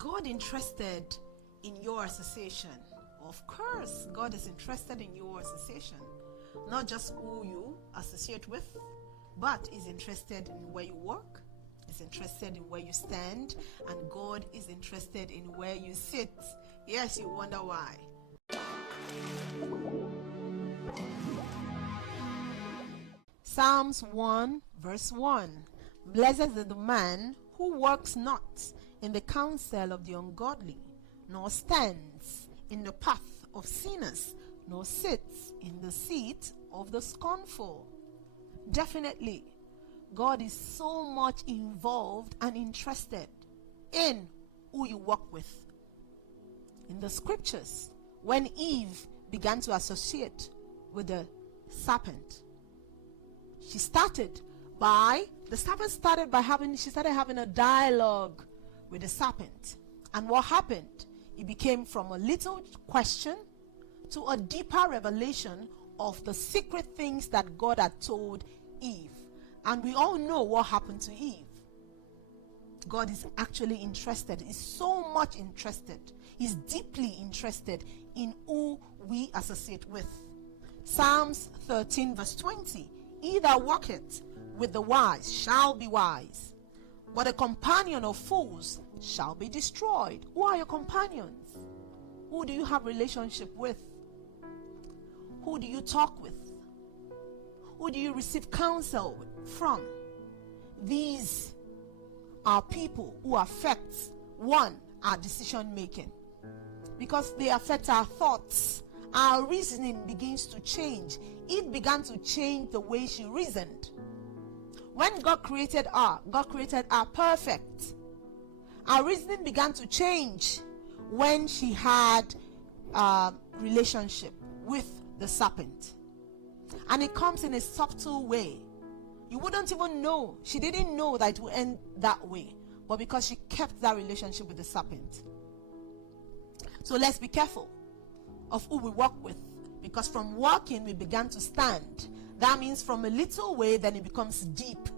God interested in your association? Of course, God is interested in your association. Not just who you associate with, but is interested in where you work, is interested in where you stand, and God is interested in where you sit. Yes, you wonder why. Psalms 1 verse 1. Blessed is the man who walks not in the counsel of the ungodly, nor stands in the path of sinners, nor sits in the seat of the scornful. Definitely, God is so much involved and interested in who you walk with. In the scriptures, when Eve began to associate with the serpent, she started having a dialogue with the serpent. And what happened? It became from a little question to a deeper revelation of the secret things that God had told Eve. And we all know what happened to Eve. God is actually interested. He's so much interested. He's deeply interested in who we associate with. Psalms 13 verse 20. He that walketh with the wise shall be wise, but a companion of fools shall be destroyed. Who are your companions? Who do you have relationship with? Who do you talk with? Who do you receive counsel from? These are people who affect, one, our decision making, because they affect our thoughts. Our reasoning begins to change. Eve began to change the way she reasoned. When God created her perfect. Our reasoning began to change when she had a relationship with the serpent. And it comes in a subtle way. You wouldn't even know. She didn't know that it would end that way. But because she kept that relationship with the serpent. So let's be careful of who we walk with. Because from walking, we began to stand. That means from a little way, then it becomes deep.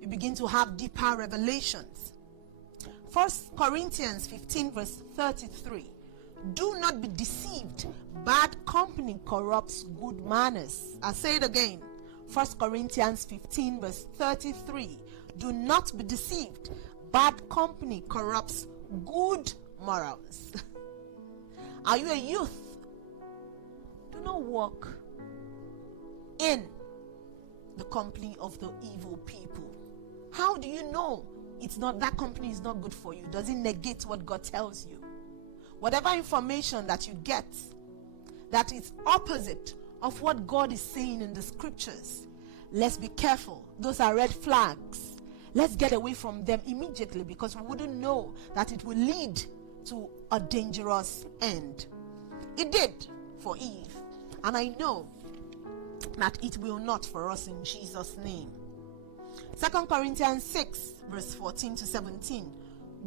You begin to have deeper revelations. 1 Corinthians 15 verse 33. Do not be deceived. Bad company corrupts good manners. I'll say it again. 1 Corinthians 15 verse 33. Do not be deceived. Bad company corrupts good morals. Are you a youth? Do not walk in the company of the evil people. How do you know that company is not good for you? Does it negate what God tells you? Whatever information that you get that is opposite of what God is saying in the scriptures, let's be careful. Those are red flags. Let's get away from them immediately, because we wouldn't know that it will lead to a dangerous end. It did for Eve, and I know that it will not for us in Jesus' name. 2 Corinthians 6 verse 14 to 17.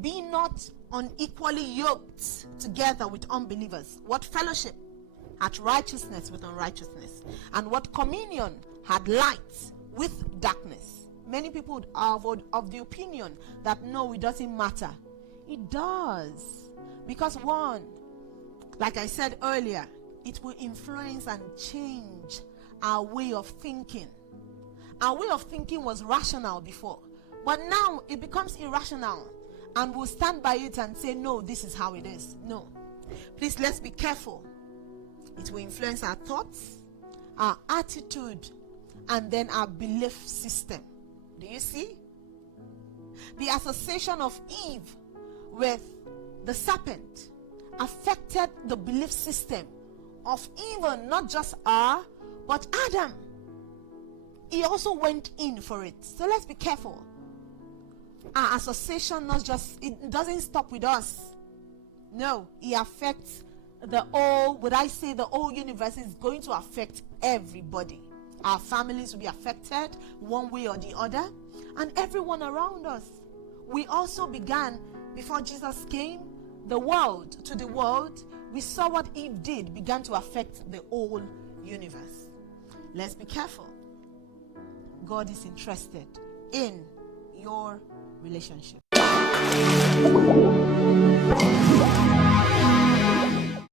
Be not unequally yoked together with unbelievers. What fellowship hath righteousness with unrighteousness? And what communion had light with darkness? Many people are of the opinion that no, it doesn't matter. It does. Because one, like I said earlier, it will influence and change our way of thinking. Our way of thinking was rational before, but now it becomes irrational, and we'll stand by it and say, no, this is how it is. No. Please, let's be careful. It will influence our thoughts, our attitude, and then our belief system. Do you see? The association of Eve with the serpent affected the belief system of even not just her, but Adam. He also went in for it. So let's be careful. Our association it doesn't stop with us. No, it affects the whole universe is going to affect everybody. Our families will be affected one way or the other, and everyone around us. We also began, before Jesus came, the world, we saw what Eve did began to affect the whole universe. Let's be careful. God is interested in your relationship.